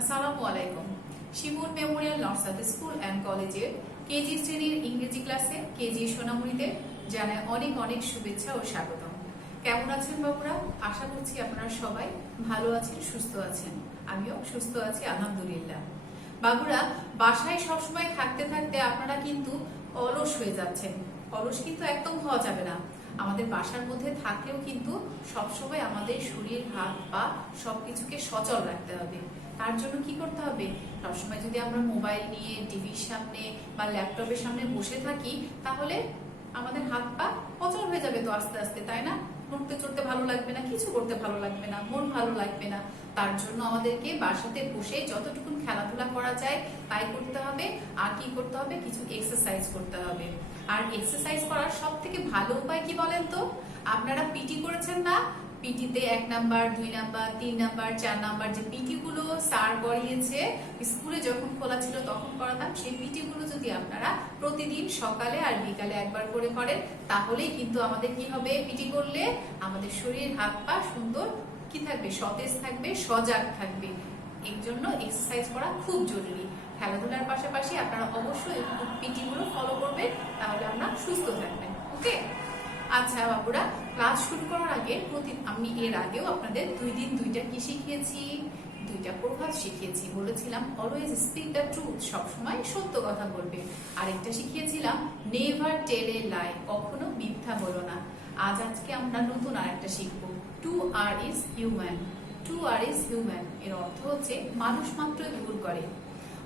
আসসালামু আলাইকুম। শিমুল Memorial নর্সারি school and কলেজের কেজি শ্রেণীর ইংরেজি ক্লাসে কেজি সোনামণিদের জানাই অনেক অনেক শুভেচ্ছা ও স্বাগতম। কেমন আছেন বাবুরা? আশা করছি আপনারা সবাই ভালো আছেন, সুস্থ আছেন। আমিও সুস্থ আছি আলহামদুলিল্লাহ। বাবুরা, বাসায় সবসময় থাকতে থাকতে আপনারা কিন্তু অলস হয়ে যাচ্ছেন। অলস কিন্তু একদম হওয়া যাবে না। আমাদের বাসার মধ্যে থাকলেও কিন্তু সবসময় আমাদের শরীর, হাত, পা সবকিছুকে সচল রাখতে হবে। তার জন্য কি করতে হবে? সবসময় যদি আমরা মোবাইল নিয়ে টিভির সামনে বা ল্যাপটপের সামনে বসে থাকি, তাহলে আমাদের হাত পা অচল হয়ে যাবে তো আস্তে আস্তে, তাই না? নড়তে চড়তে ভালো লাগবে না, কিছু করতে ভালো লাগবে না, মন ভালো লাগবে না। তার জন্য আমাদেরকে বাসাতে বসে যতটুকু খেলাধুলা করা যায় তাই করতে হবে। আর কি করতে হবে? কিছু এক্সারসাইজ করতে হবে। আর এক্সারসাইজ করার সব থেকে ভালো উপায় কি বলেন তো? আপনারা পিটি করেছেন না? পিটিতে 1 নাম্বার, 2 নাম্বার, 3 নাম্বার, 4 নাম্বার যে পিটি গুলো স্যার করিয়েছে, স্কুলে যখন খোলা ছিল তখন করাতাম, সেই পিটি গুলো যদি আপনারা প্রতিদিন সকালে আর বিকালে একবার করে করেন, তাহলেই কিন্তু আমাদের কি হবে? পিটি করলে আমাদের শরীর, হাত পা সুন্দর কি থাকবে? সতেজ থাকবে, সজাগ থাকবে। এর জন্য এক্সারসাইজ করা খুব জরুরি। খেলাধুলার পাশাপাশি আপনারা অবশ্যই পিটি গুলো ফলো করবেন, তাহলে আমরা সুস্থ থাকবেন। ওকে? আচ্ছা বাবুরা, ক্লাস শুরু করার আগে আমি এর আগেও আপনাদের 2 দিন 2টা কি শিখিয়েছি? 2টা প্রভাব শিখিয়েছি। বলেছিলাম অলওয়েজ স্পিক দ্য ট্রুথ, সবসময় সত্য কথা বলবে। আরেকটা শিখিয়েছিলাম নেভার টেল এ লাই, কখনো মিথ্যা বলো না। আজকে আমরা নতুন আরেকটা শিখবো, to err is human. To err is human এর অর্থ হচ্ছে মানুষ মাত্রই ভুল করে।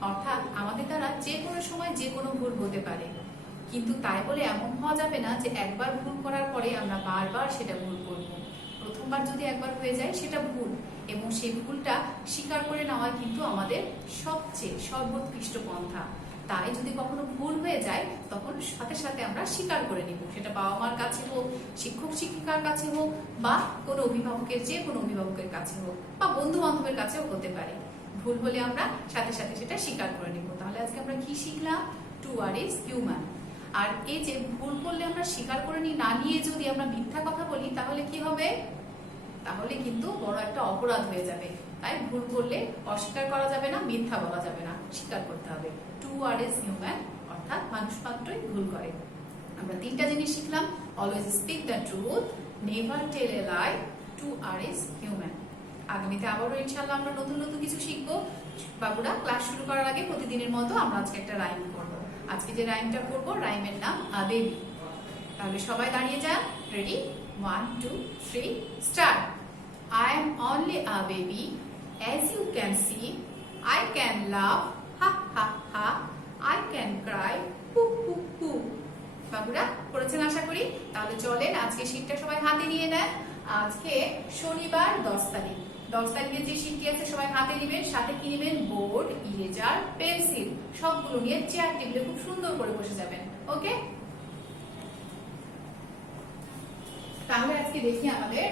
অর্থাৎ আমাদের দ্বারা যে কোনো সময় যে কোনো ভুল হতে পারে, কিন্তু তাই বলে এমন হওয়া যাবে না যে একবার ভুল করার পরে আমরা বারবার সেটা ভুল করব। প্রথমবার যদি একবার হয়ে যায় সেটা ভুল, এবং সেই ভুলটা স্বীকার করে নেওয়া কিন্তু আমাদের সবচেয়ে সর্বোৎকৃষ্ট পন্থা। তাই যদি কখনো ভুল হয়ে যায় তখন সাথে সাথে আমরা স্বীকার করে নিব। সেটা বাবা মার কাছে হোক, শিক্ষক শিক্ষিকার কাছে হোক, বা কোনো অভিভাবকের, যে কোনো অভিভাবকের কাছে হোক, বা বন্ধু বান্ধবের কাছেও হতে পারে। ভুল হলে আমরা সাথে সাথে সেটা স্বীকার করে নিব। তাহলে আজকে আমরা কি শিখলাম? To err is human. আর এই যে ভুল করলে আমরা স্বীকার করে না নিয়ে যদি আমরা মিথ্যা কথা বলি, তাহলে কি হবে? তাহলে কিন্তু বড় একটা অপরাধ হয়ে যাবে। তাই ভুল করলে অস্বীকার করা যাবে না, মিথ্যা বলা যাবে না, স্বীকার করতে হবে। টু আর ইজ হিউম্যান, অর্থাৎ মানুষ মাত্রই ভুল করে। আমরা 3টা জিনিস শিখলাম, always speak the truth, never tell a lie, to err is human. আগামীতে আবারও ইনশাআল্লাহ আমরা নতুন নতুন কিছু শিখবো। বাবুরা, ক্লাস শুরু করার আগে প্রতিদিনের মতো আমরা আজকে একটা রাইম করব। আজকে যে রাইমটা করব, রাইমের নাম আ বেবি। তাহলে সবাই দাঁড়িয়ে যান। Ready? 1 2 3 start. I am only a baby, as you can see. I can laugh, ha ha ha. I can cry, hoo hoo hoo. বাবুরা, পড়েছেন আশা করি। তাহলে চলেন আজকে শীটটা সবাই হাতে নিয়ে নেন। আজকে শনিবার 10 তারিখ। 10 তারিখে যে শীটটি আছে সবাই হাতে নেবেন। সাথে কি নেবেন? বোর্ড, ইরেজার, পেন্সিল, সবগুলো নিয়ে চেয়ার টেবিলে খুব সুন্দর করে বসে যাবেন। ওকে? তাহলে আজকে দেখি আমাদের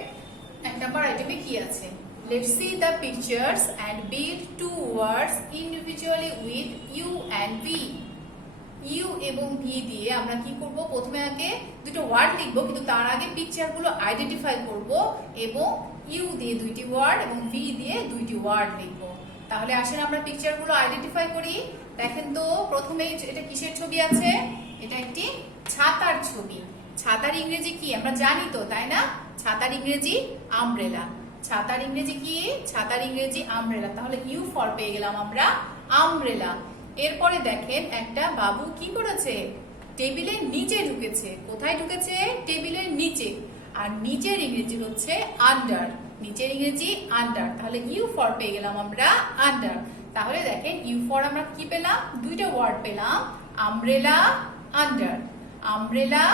1 নাম্বার আইটেমে কি আছে। Let's see the pictures and build 2 words individually with you and we. U এবং ভি দিয়ে আমরা কি করব? প্রথমে আগে দুটো ওয়ার্ড লিখবো, কিন্তু তার আগে পিকচার গুলো আইডেন্টিফাই করব, এবং ইউ দিয়ে 2টি ওয়ার্ড এবং ভি দিয়ে 2টি ওয়ার্ড লিখবো। তাহলে আসেন আমরা পিকচার গুলো আইডেন্টিফাই করি। দেখেন তো, প্রথমেই এটা কিসের ছবি আছে? এটা একটি ছাতার ছবি। ছাতার ইংরেজি কি আমরা জানি তো, তাই না? ছাতার ইংরেজি আমব্রেলা। ছাতার ইংরেজি কি? ছাতার ইংরেজি আমব্রেলা। তাহলে ইউ ফর পেয়ে গেলাম আমরা আমব্রেলা। এরপরে দেখেন একটা বাবু কি করেছে? টেবিলের নিচে ঢুকেছে। কোথায় ঢুকেছে? টেবিলের নিচে। আর নিচের ইংরেজি হচ্ছে আন্ডার। নিচের ইংরেজি আন্ডার। তাহলে ইউ ফর পেয়ে গেলাম আমরা আন্ডার। তাহলে দেখেন ইউ ফর আমরা কি পেলাম? 2টা ওয়ার্ড পেলাম, umbrella, under. Umbrella,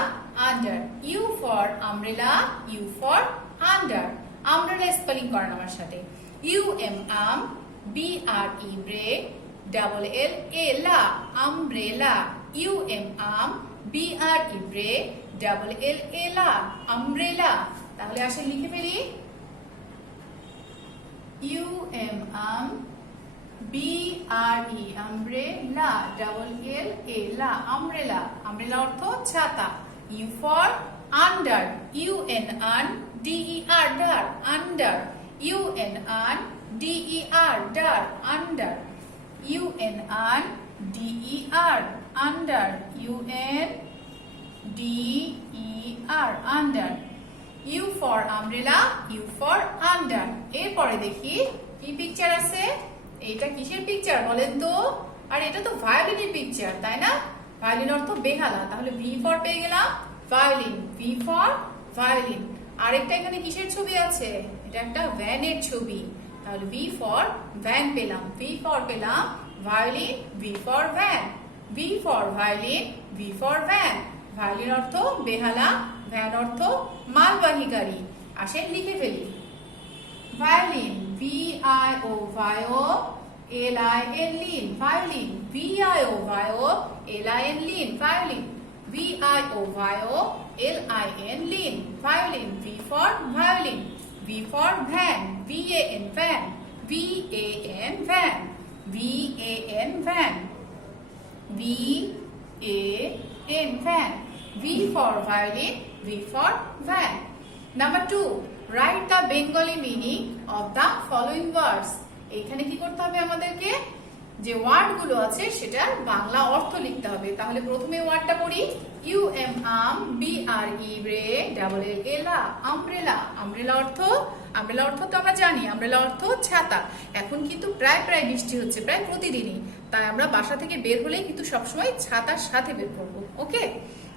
under. U for umbrella, U for under. Umbrella spelling করেন আমার সাথে। U M um, B R E bre, double L A la, umbrella. U M um, B R E bre, double L A la, umbrella. তাহলে আসলে লিখে ফেলি। U M um, B R E umbrella, double L A la, umbrella. Umbrella অর্থ ছাতা। U for under, U N un D E R dar, under. U N un DER, dar, under. UNR, DER, under. UNDER, under. U for umbrella, U for under. এরপরে দেখি কি picture আছে। এটা কিসের picture বলেন তো? আর এটা তো ভায়োলিনের পিকচার, তাই না? ভায়োলিন অর্থ বেহালা, তাহলে ভি ফর পেয়ে গেলাম ভায়োলিন, ভি ফর ভায়োলিন। আরেকটা এখানে কিসের ছবি আছে? এটা একটা ভ্যানের ছবি, তাহলে ভি ফর ভ্যান পেলাম, ভি ফর পেলাম violin, V for van, V for violin, V for van. Violin অর্থ বেহালা, ভ্যান অর্থ মালবাহী গাড়ি। আসেন লিখে ফেলি। Violin, VIO, vio, LIN, lin, violin, VIO, vio, LIN, lin, violin, VIO, vio, LIN, lin, violin. V for violin, V for van, VAN, van, VAN, van, VAN, van, VAN, van. V for violin, V for van. Number 2, write the Bengali meaning of the following words. এখানে কি করতে হবে আমাদেরকে? যে word গুলো আছে সেটার বাংলা অর্থ লিখতে হবে। তাহলে প্রথমে ওয়ার্ডটা পড়ি। UM, আম, BRE, রে, ডাবল L, এলা, আমব্রেলা। আমব্রেলা অর্থ তো আমরা জানি, আমব্রেলা অর্থ ছাতা। এখন কিন্তু প্রায় বৃষ্টি হচ্ছে, প্রায় প্রতিদিনই, তাই আমরা বাসা থেকে বের হলেই কিন্তু সবসময় ছাতার সাথে বের করবো। ওকে,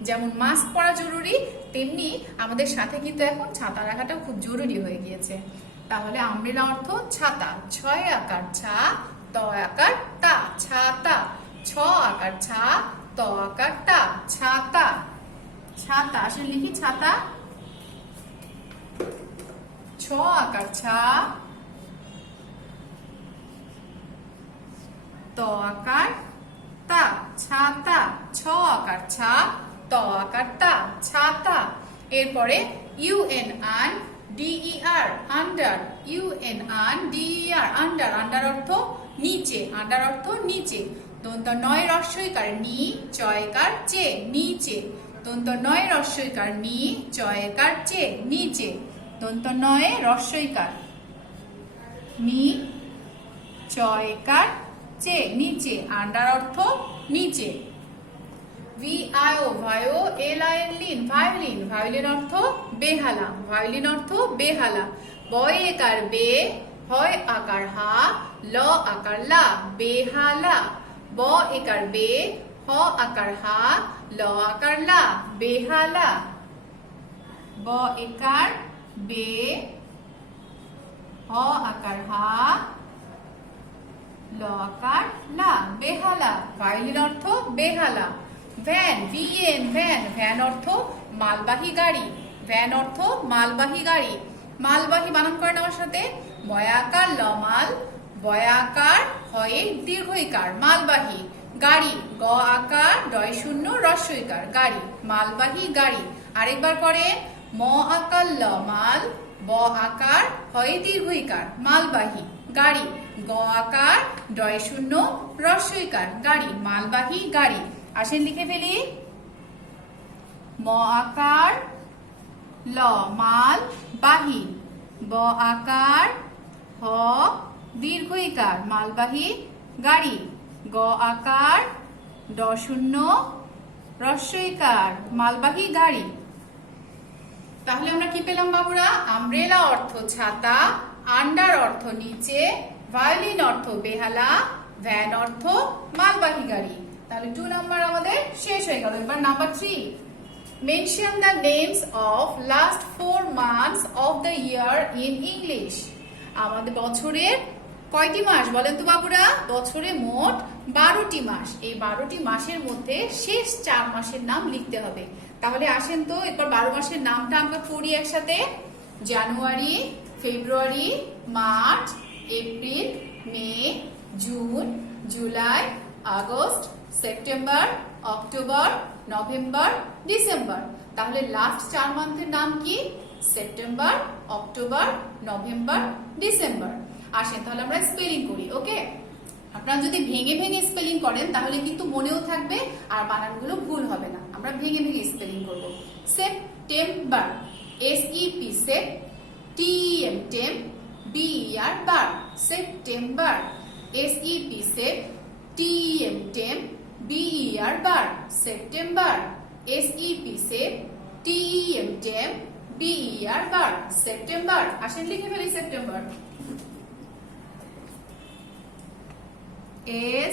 যেমন মাস্ক পরা জরুরি, তেমনি আমাদের সাথে কিন্তু এখন ছাতা রাখাটাও খুব জরুরি হয়ে গিয়েছে। তাহলে আমব্রেলা অর্থ ছাতা। 6 আকার ছা, ত আকার তা, ছাতা। 6 আকার ছা, ত আকার তা, ছাতা। ছাতা, আসলে লিখি ছাতা। 6 আকার ছা, ত আকার তা, ছাতা। 6 আকার ছা, ত আকার তা, ছাতা। এরপরে UNR, DER, under. UNR, DER, under. Under অর্থ নিচে, আন্ডার অর্থ নিচে। দন্ত নয় রস্বইকার নি, চয়কার চে, নিচে। দন্ত নয় রস্বইকার নি, চয়কার চে, নিচে। দন্ত নয় রস্বইকার নি, চয়কার চে, নিচে। আন্ডার অর্থ নিচে। VIO, vio, LIN, lin, violin. Violin অর্থ বেহালা, ভায়োলিন অর্থ বেহালা। বয় একার বে, হয় আকার হা, ল আকার লা, বেহালা। ব একার বে, হ আকার হা, ল আকার লা, বেহালা। ব একার বে, হ আকার হা, ল আকার লা, বেহালা। ভায়োলিন অর্থ বেহালা। Van, VAN, van. ভ্যান অর্থ মালবাহী গাড়ি, ভ্যান অর্থ মালবাহী গাড়ি। মালবাহী বানান করেন আমার সাথে। বয়াকার ল মাল, বয়াকার হয়ে দীর্ঘইকার, মালবাহী। গাড়ি, গ আকার ডয় শূন্য রস্বইকার, গাড়ি, মালবাহী গাড়ি। আরেকবার করে, ম আকার ল মাল, ব আকার হয় দীর্ঘইকার, মালবাহী গাড়ি। গ আকার ডয় শূন্য রস্বইকার, গাড়ি, মালবাহী গাড়ি। আসেন লিখে ফেলি। ম আকার ল মাল বাহী, ব আকার হ দীর্ঘইকার, মালবাহী গাড়ি। গ আকার ড শূন্য রস্বইকার, মালবাহী গাড়ি। তাহলে আমরা কি পেলাম বাবুরা? আমব্রেলা অর্থ ছাতা, আন্ডার অর্থ নিচে, ভায়োলিন অর্থ বেহালা, ভ্যান অর্থ মালবাহী গাড়ি। তাহলে 2 নাম্বার আমাদের শেষ হয়ে গেল। এবার number 3, mention the names of last 4 months of the year in English. আমাদের বছরের কয়টি মাস বলেন তো বাবুরা? বছরে মোট 12টি মাস। এই 12টি মাসের মধ্যে শেষ 4 মাসের নাম লিখতে হবে। তাহলে আসেন তো এরপর 12 মাসের নামটা আমরা পড়ি একসাথে। January, February, March, April, May, June, July, August, September, October, November, December. তাহলে লাস্ট 4 মান্থের নাম কি? September, October, November, December. আসেন তাহলে আমরা স্পেলিং করি। ওকে, আপনারা যদি ভেঙে ভেঙে স্পেলিং করেন তাহলে কিন্তু মনেও থাকবে আর বানানগুলো ভুল হবে না। আমরা ভেঙে ভেঙে স্পেলিং করব। September, SEP, shape, TEM, tem, BER ber, September, SEP shape, TEM tem, BER ber, September, SEP shape, TEM tem, BER ber, September. আসেন লিখে ফেলি September.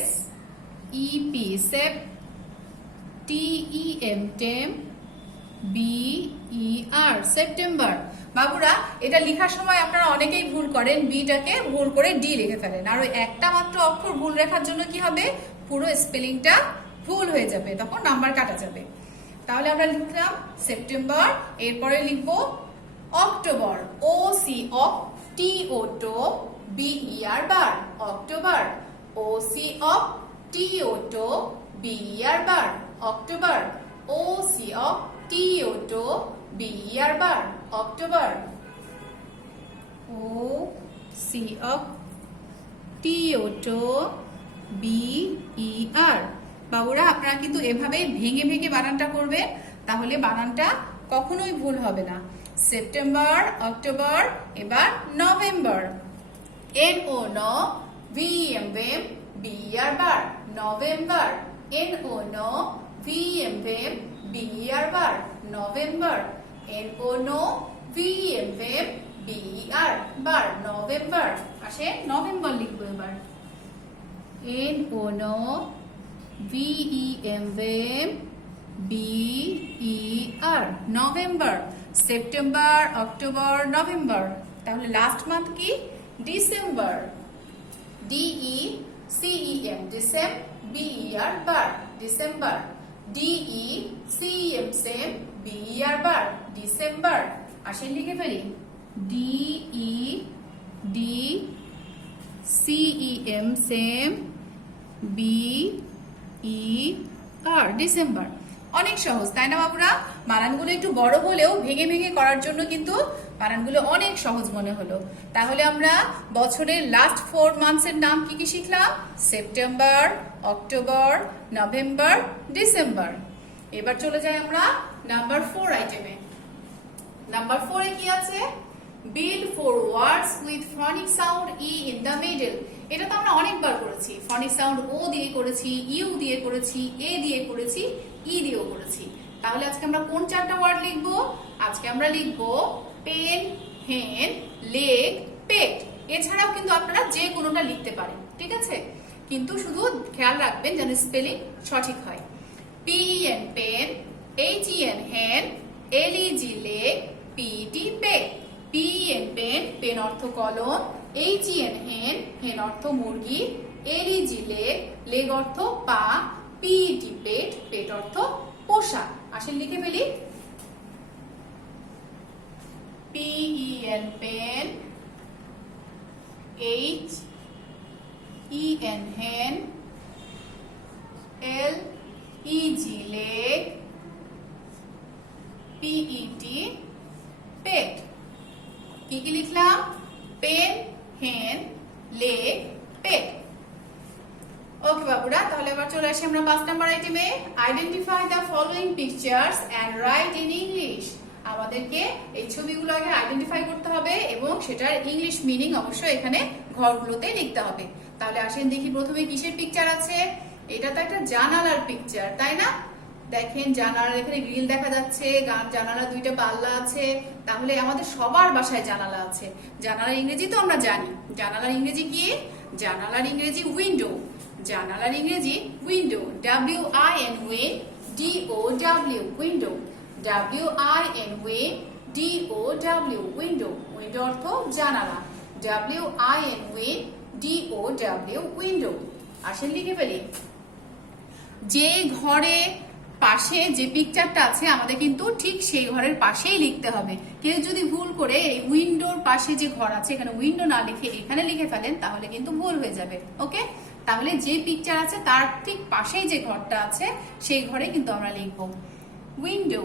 SEP shape, TEM tem, BER September. বাবুরা এটা লেখার সময় আপনারা অনেকেই ভুল করেন, বিটাকে ভুল করে ডি লিখে ফেলেন, আর ওই একটা মাত্র অক্ষর ভুল লেখার জন্য কি হবে, পুরো স্পেলিংটা ভুল হয়ে যাবে, তখন নাম্বার কাটা যাবে। তাহলে আমরা লিখলাম সেপ্টেম্বর, এরপরে লিখবো October, OC of, TO to, BER ber, October, OC of, TO to, BER ber, October, OC of, TO to, BER ber, October, OC of, TO to, BER। বাবুরা আপনারা কিন্তু এভাবে ভেঙে ভেঙে বানানটা করবে, তাহলে বানানটা কখনোই ভুল হবে না। সেপ্টেম্বর, অক্টোবর, এবার November, NO no, VM vem, BER ber, November, NO no, VM vem, BER ber, November, NO no, VM vem, BER ber, November. আসে নভেম্বর লিখবো এবার, NO no, VEM vem, BER, November, September, October, November. তাহলে last month কি, December, DECEM decem, BER ber, December, DECEM cem, BER ber, December. আসেন লিখে ফেলি, DECEM cem, BER, December. অনেক সহজ তাই না বাবুরা? বানানগুলো একটু বড় হলেও ভেঙে ভেঙে করার জন্য কিন্তু বানানগুলো অনেক সহজ মনে হলো। তাহলে আমরা বছরের লাস্ট 4 মান্থসের নাম কি কি শিখলাম? September, October, November, December. এবার চলে যাই আমরা নাম্বার 4 আইটেমে। নাম্বার 4 এ কি আছে? Build 4 words with phonic sound E in the middle. এটা তো আমরা অনেকবার করেছি, ফনিক সাউন্ড ও দিয়ে করেছি, ইউ দিয়ে করেছি, এ দিয়ে করেছি, ই দিয়েও করেছি। তাহলে আজকে আমরা কোন 4টা ওয়ার্ড লিখবো? আজকে আমরা লিখবো পেন, হেন, লেগ, পেট। এছাড়াও কিন্তু আপনারা যে কোনোটা লিখতে পারেন, ঠিক আছে? কিন্তু শুধু খেয়াল রাখবেন যেন স্পেলিং সঠিক হয়। PEN pen, HEN hen, LEG leg, PET পেট। PEN পেন, পেন অর্থ কলম, HEN হেন, হেন অর্থ মুরগি, LEG লেগ, লেগ অর্থ পা, PET পেট, পেট অর্থ পোষা। আসেন লিখে ফেলি। PEN pen, HEN hen, LEG leg, PET পেট। কি কি লিখলাম? পেন, হেন, লেগ, পেট। ওকে বাবুরা, তাহলে এবার চলে আসি আমরা 5 নাম্বার আইটেমে। Identify the following pictures and write in English. আমাদেরকে এই ছবিগুলো আগে আইডেন্টিফাই করতে হবে এবং সেটার ইংলিশ মিনিং অবশ্যই এখানে ঘরগুলোতে লিখতে হবে। তাহলে আসেন দেখি প্রথমে কিসের পিকচার আছে। এটা তো একটা জানালার পিকচার, তাই না? দেখেন জানালার এখানে গ্রিল দেখা যাচ্ছে, জানালা 2টা পাল্লা আছে। তাহলে আমাদের সবার বাসায় জানালা আছে। জানালার ইংরেজি তো আমরা জানি। জানালার ইংরেজি কি? জানালার ইংরেজি উইন্ডো। জানালার ইংরেজি window, WINDOW, window, WINDOW, window. Window অর্থ জানালা, WINDOW, উইন্ডো। আসেন লিখে ফেলি। যে ঘরে পাশে যে পিকচারটা আছে আমাদের কিন্তু ঠিক সেই ঘরের পাশেই লিখতে হবে। কেউ যদি ভুল করে এই উইন্ডোর পাশে যে ঘর আছে এখানে উইন্ডো না লিখে এখানে লিখে ফেলেন তাহলে কিন্তু ভুল হয়ে যাবে। ওকে, তাহলে যে পিকচার আছে তার ঠিক পাশেই যে ঘরটা আছে সেই ঘরে কিন্তু আমরা লিখব উইন্ডো,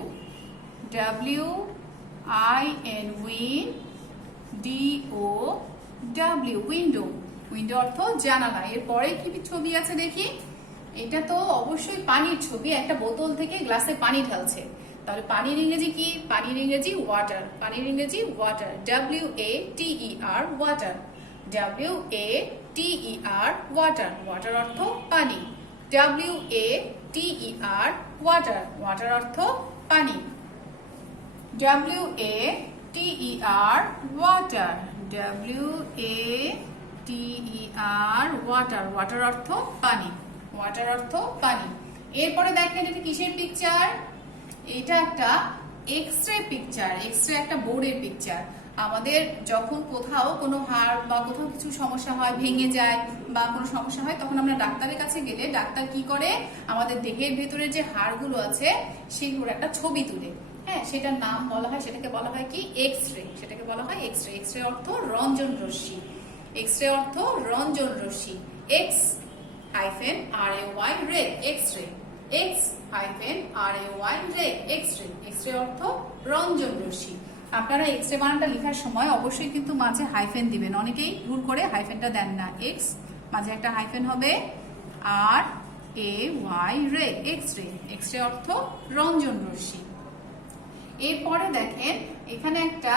WINDOW, উইন্ডো। উইন্ডো অর্থ জানালা। এরপরে কি ছবি আছে দেখি। এটা তো অবশ্যই পানির ছবি, একটা বোতল থেকে গ্লাসে পানি ঢালছে। তাহলে পানির ইংরেজি কি? পানির ইংরেজি ওয়াটার। পানির ইংরেজি water, WATER, water. WATER, water. Water অর্থ পানি। WATER, water. ওয়াটার অর্থ পানি। WATER, water. WATER, water. Water অর্থ পানি। ওয়াটার অর্থ পানি। এরপরে দেখেন এটা কিসের পিকচার? এটা একটা এক্স-রে পিকচার। এক্স-রে একটা বোর্ডের পিকচার। আমাদের যখন কোথাও কোনো হাড় বা কোথাও কিছু সমস্যা হয়, ভেঙে যায় বা কোনো সমস্যা হয়, তখন আমরা ডাক্তারের কাছে গেলে ডাক্তার কি করে? আমাদের দেহের ভেতরে যে হাড়গুলো আছে সেগুলোর একটা ছবি তুলে, হ্যাঁ, সেটার নাম বলা হয়, সেটাকে বলা হয় কি? এক্স-রে। সেটাকে বলা হয় এক্স-রে। এক্স-রে অর্থ রঞ্জন রশ্মি। এক্স-রে অর্থ রঞ্জন রশ্মি। X-RAY, রে, এক্স-রে। X-RAY, রে, এক্স-রে। এক্স-রে অর্থ রঞ্জন রশ্মি। আপনারা এক্স-রে বানানটা লেখার সময় অবশ্যই কিন্তু মাঝে হাইফেন দিবেন। অনেকেই ভুল করে হাইফেনটা দেন না। এক্স মাঝে একটা হাইফেন হবে, RAY, রে, এক্স-রে। এক্স-রে অর্থ রঞ্জন রশ্মি। এরপরে দেখেন এখানে একটা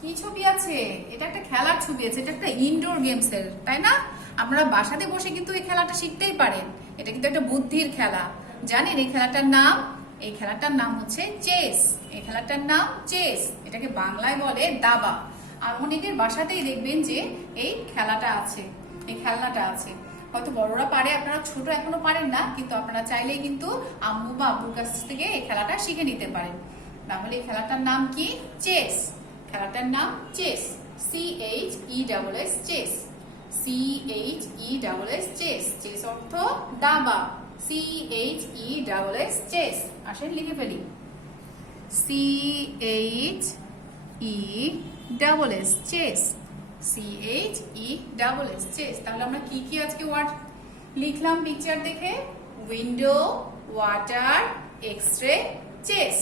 কি ছবি আছে? এটা একটা খেলার ছবি আছে। এটা একটা ইনডোর গেমস এর, তাই না? আপনারা বাসাতে বসে কিন্তু এই খেলাটা শিখতেই পারেন। এটা কিন্তু একটা বুদ্ধির খেলা। জানেন এই খেলাটার নাম? এই খেলাটার নাম হচ্ছে চেস। এই খেলাটার নাম চেস। এটাকে বাংলায় বলে দাবা। আর অনেকের বাসাতেই দেখবেন যে এই খেলাটা আছে, এই খেলনাটা আছে। হয়তো বড়রা পারে, আপনারা ছোট এখনো পারেন না, কিন্তু আপনারা চাইলেই কিন্তু আম্মু বা আব্বুর কাছ থেকে এই খেলাটা শিখে নিতে পারেন। তাহলে এই খেলাটার নাম কি? চেস। খেলাটার নাম chess. CHESS, chess. CHESS, chess. Chess অর্থ দাবা। CHESS, chess. আসেন লিখে ফেলি। CHESS, chess. CHESS, chess. তাহলে আমরা কি কি আজকে ওয়ার্ড লিখলাম পিকচার দেখে? Window, water, x-ray, chess.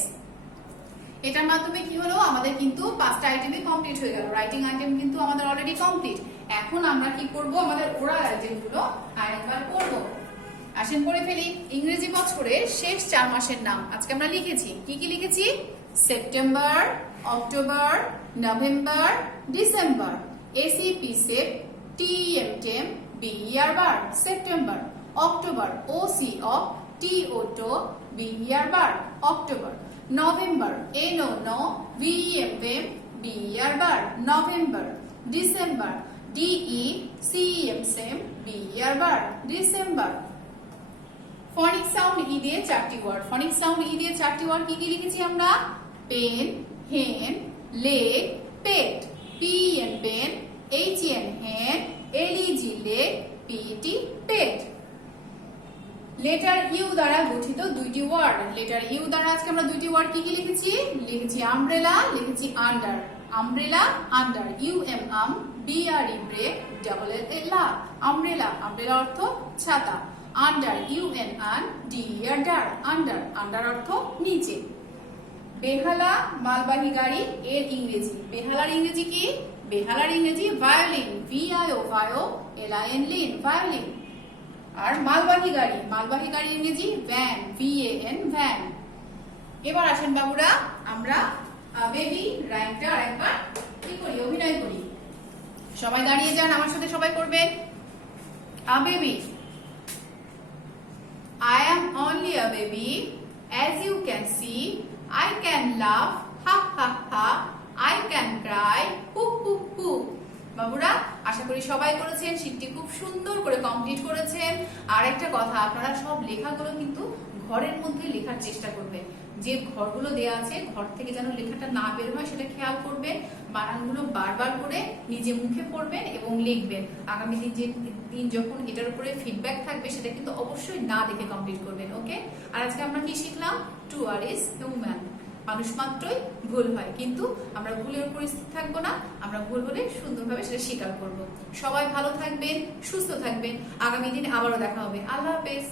এটার মাধ্যমে কি হলো? আমাদের কিন্তু 5টা আইটেমই কমপ্লিট হয়ে গেল। রাইটিং আইটেম কিন্তু আমাদের অলরেডি কমপ্লিট। এখন আমরা কি করব? আমাদের ওরাল আইটেমগুলো আরেকবার করব। আসেন পড়ে ফেলি। ইংরেজি বছরের শেষ 4 মাসের নাম আজকে আমরা লিখেছি। কি কি লিখেছি? September, October, November, December. ACP, sep, TEM, tem, BER, ber, September. October, OC, oc, TO, to, BER, ber, October. November, NO, no, VEM, vem, BER, ber, November. December, DE, CEM, cem, BER, ber, December. Phonic sound e দিয়ে 4টি word. ফনিক sound e দিয়ে 4টি word কি কি লিখেছি আমরা? Pen, hen, leg, pet. PEN, pen, HEN, hen, LEG, leg, PET, pet. Letter U দ্বারা গঠিত 2টি ওয়ার্ড। লেটার ইউ দ্বারা আজকে আমরা 2টি ওয়ার্ড কি কি লিখেছি? লিখেছি আমব্রেলা, লিখেছি আন্ডার। Umbrella, under. UM, আম, BRE, break, LLA, umbrella. Umbrella অর্থ ছাতা। আন্ডার, UN, আন, DER, ডার, আন্ডার। আন্ডার অর্থ নিচে। বেহালা, মালবাহী গাড়ি এর ইংরেজি। বেহালার ইংরেজি কি? বেহালার ইংরেজি violin. VIO, vio, LIN, lin, violin. আর মালবাহী গাড়ি, মালবাহী গাড়ি ইংরেজি ভ্যান। VAN, van. এবার আসেন বাবুরা, আমরা বেবি রাইমটা আরেকবার কি করি? অভিনয় করি। সবাই দাঁড়িয়ে যান, আমার সাথে সবাই করবেন। A baby. I am only a baby. As you can see, I can laugh, ha ha ha. I can cry, poo poo poo. বাবুরা, আশা করি সবাই করেছেন। শীটটি খুব সুন্দর করে কমপ্লিট করেছেন। আর একটা কথা, আপনারা সব লেখাগুলো কিন্তু ঘরের মধ্যে লেখার চেষ্টা করবেন। যে ঘরগুলো দেয়া আছে, ঘর থেকে যেন লেখাটা না বের হয় সেটা খেয়াল করবেন। বানানগুলো বারবার করে নিজে মুখে পড়বেন এবং লিখবেন। আগামী দিন যখন এটার উপরে ফিডব্যাক থাকবে সেটা কিন্তু অবশ্যই না দেখে কমপ্লিট করবেন। ওকে? আর আজকে আমরা কি শিখলাম? To err is human. মানুষ মাত্রই ভুল হয়, কিন্তু আমরা ভুলের পরিস্থিতি থাকবো না। আমরা ভুল হলে সুন্দরভাবে সেটা স্বীকার করব। সবাই ভালো থাকবেন, সুস্থ থাকবেন। আগামী দিন আবারও দেখা হবে। আল্লাহ হাফেজ।